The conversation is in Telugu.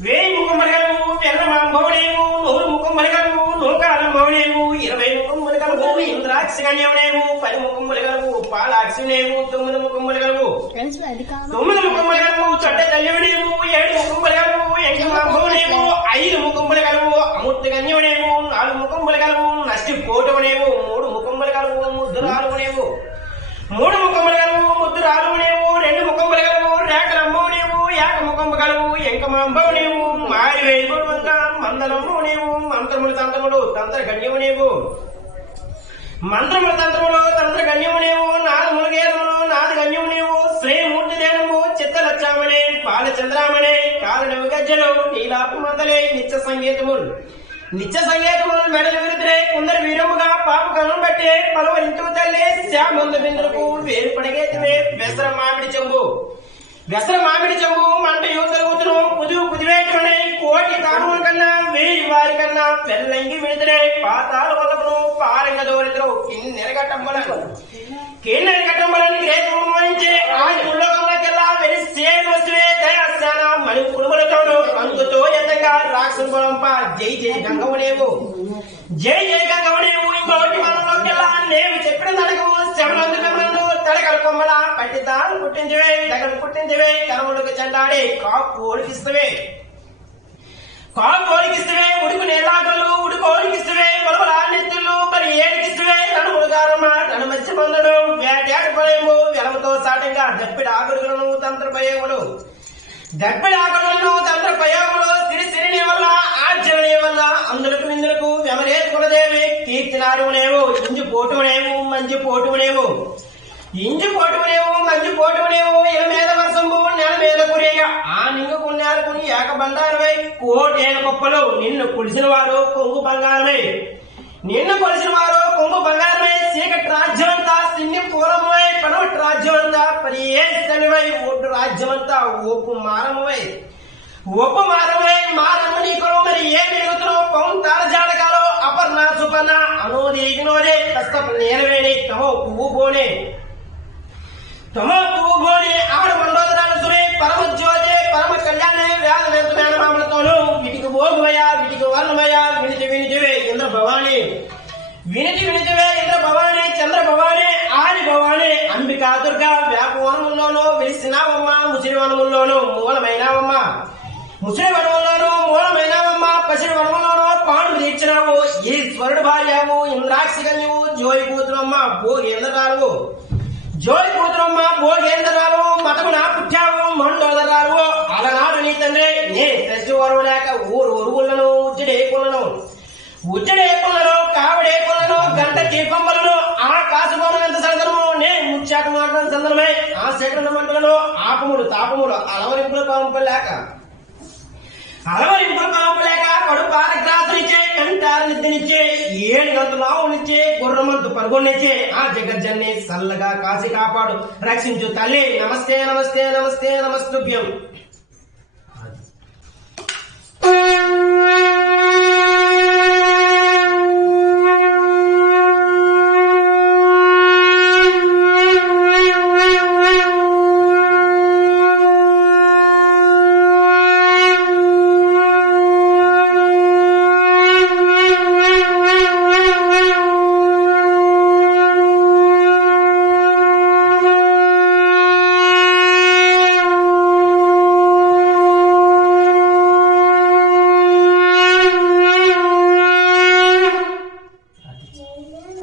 వేయి ముఖమలగలవు వెన్నమాంబవనేవు నూరు ముఖమలగలవు నూకాలంబవనేవు 20 ముఖమలగలవు ఇంద్రాక్షి కన్యవనేవు 10 ముఖమలగలవు పాలాక్షినేవు 9 ముఖమలగలవు 9 ముఖమలగలవు చట్ట కన్యవనేవు 7 ముఖమలగలవు ఎంకమాంబవనేవు 5 ముఖమలగలవు అమూర్తి కన్యవనేవు 4 ముఖమలగలవు నష్టి కోటవనేవు 3 ముఖమలగలవు ముద్దురాలువనేవు 3 ముఖమలగలవు ముద్దురాలువనేవు 2 ముఖమలగలవు రేఖలంబవనేవు యాక ముఖంబగలవు ఎంకమాంబవనేవు మారి వేయబడువంత మందలము నీవు మంత్రములు తంత్రములు తంత్ర గణ్యము నీవు మంత్రములు తంత్రములు తంత్ర గణ్యము నీవు నాలుగు గేదములు నాది గణ్యము నీవు శ్రీమూర్తి దేనము చిత్తలచ్చామనే బాలచంద్రామనే కారణము గజ్జలు నీలాపు మందలే నిత్య సంగీతములు మెడలు విరుతులే కొందరు వీరముగా పాప కలం బట్టే పలవరించు తల్లి శ్యామందు బిందులకు వేరు పడగేతివే వెసర మామిడి చెంబు మంట యువతలుగుతును కుదివేటనే కోటి కానుల కన్నా వేయి వారి కన్నా పెళ్ళంగి విడుదలే పాతాల వదపును పారంగ దోరిద్రు కిన్నెరగటంబలని గ్రేతం వహించే ఆ పుల్లోకంలోకెల్లా వెరి సేను వస్తువే దయాస్థాన మణి కుడుములతోను అందుతో ఎంతగా రాక్షసు పొలంప జై జై గంగవనేవు ఇంకోటి మనలోకెల్లా నేను చెప్పిన తడకము శ్రమలందు తడకల కొమ్మల పట్టితాలు పుట్టించవే దగ్గర పుట్టించవే కరములకు చెండాడి కాపు ఓడికిస్తవే ఉడుకు నేలాగలు ఉడుకు ఓడికిస్తవే బలబల నెత్తులు మరి ఏడికిస్తవే నడుముడు గారమ్మ తన మధ్య పొందడు వేటాడు పడేము వెలమతో సాటంగా దప్పిడి ఆగడుగులను తంత్ర ప్రయోగములు సిరిని వల్ల ఆర్జనే వల్ల అందులకు నిందులకు వెమలేసుకున్నదేవి కీర్తినారునేవు ఇంజు పోటునేవు మంజు పోటునేవు ఇల మీద వర్షంబు నెల మీద కురేగా ఆ నింగుకు నేలకుని ఏక బండారమై కోటేల గొప్పలు నిన్ను కొలిసిన వారు కొంగు బంగారమై చీకటి రాజ్యమంతా సిన్ని పూలమై పనవటి రాజ్యమంతా పరియేస్తనివై ఒడ్డు రాజ్యమంతా ఒప్పు మారమై మారమ్మ నీకులు మరి ఏ వెలుగుతున్నావు పౌంతాల జాడకాలో అపర్ణ సుపర్ణ అనోదే కష్టప నేరవేణి తమో పువ్వు బోనే ఆవిడ మండోదరాలు సురే పరమ జ్యోతి పరమ కళ్యాణే వ్యాధ వేదమామలతోనూ వీటికి భోగమయ వీటికి వర్ణమయ వినిచివే ఇంద్ర భవాని చంద్ర భవాని ఆది భవాని అంబికా దుర్గా వ్యాప వనముల్లోనూ వెలిసినావమ్మ ముసిరి వనముల్లోనూ మూలమైనావమ్మ పసిరి వనములోనూ పాండు తీర్చినావు ఈశ్వరుడు భార్యవు ఇంద్రాక్షి కన్యవు జోయి కూతురమ్మ భోగేంద్రాలు మతమున పుట్టావు మండోదరాలు అలనాడు నీ తండ్రి నే శశివరువు లేక ఊరువులను ఉచ్చడేకులను కావడేకులను గంట చీపంబలను ఆ కాసుకోవడం ఎంత సందర్భము నే ముచ్చాట మాటం సందర్భమే ఆ శేఖరణ మంటలను ఆపములు తాపములు అలవరింపుల పంపలేక కడు పారగ్రాసునిచ్చే కంటారు నిద్రనిచ్చే 7 గంటలు ఆవునిచ్చే గుర్రమంతు పరుగునిచ్చే ఆ జగజ్జన్ని సల్లగా కాసి కాపాడు రక్షించు తల్లి నమస్తే నమస్తుభ్యం